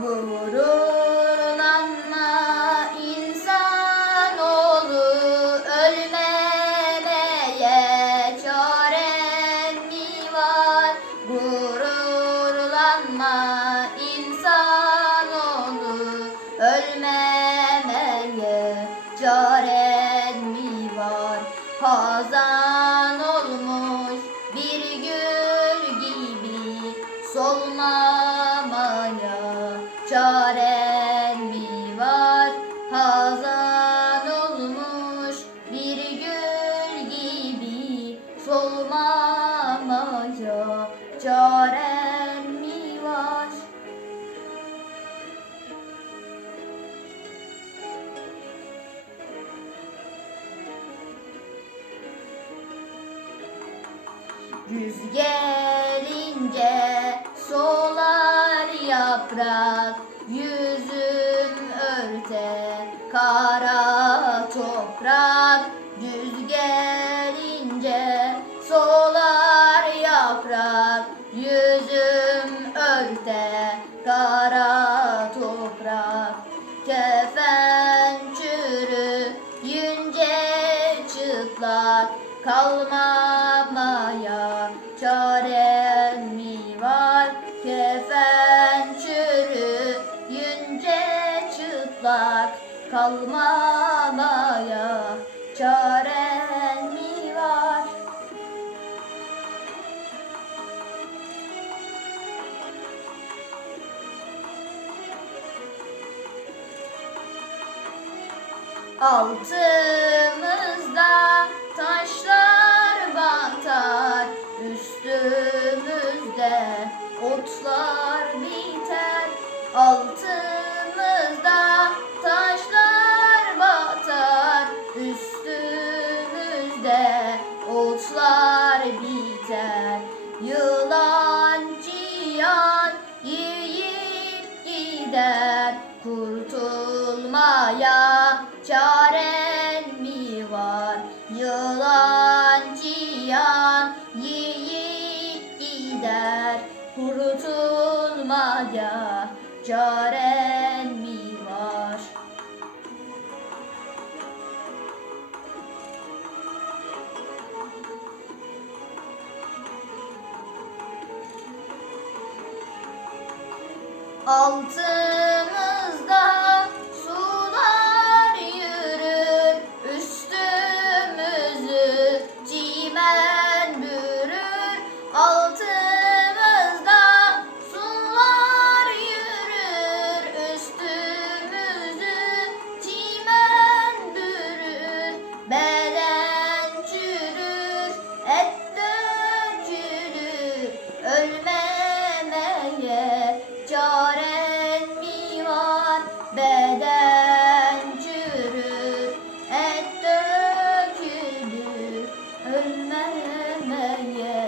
Gururlanma insanoğlu ölmemeye çaren mi var? Gururlanma insanoğlu ölmemeye çaren mi var? Hazan solmamaya çaren mi var? Güz gelince solar yaprak Yüzüm örte kara toprak Güz gelince Örte kara toprak Kefen çürüyünce çıplak kalmamaya çaren mi var? Kefen çürüyünce çıplak kalmamaya çaren Altımızda taşlar batar, üstümüzde otlar biter. Altımızda taşlar batar, üstümüzde otlar biter. Yılan cihan yiyip gider, kurtulmaya cihan yiyip gider, kurtulmaya çaren mi var? Altın Beden çürür, et dökülür, ölmemeye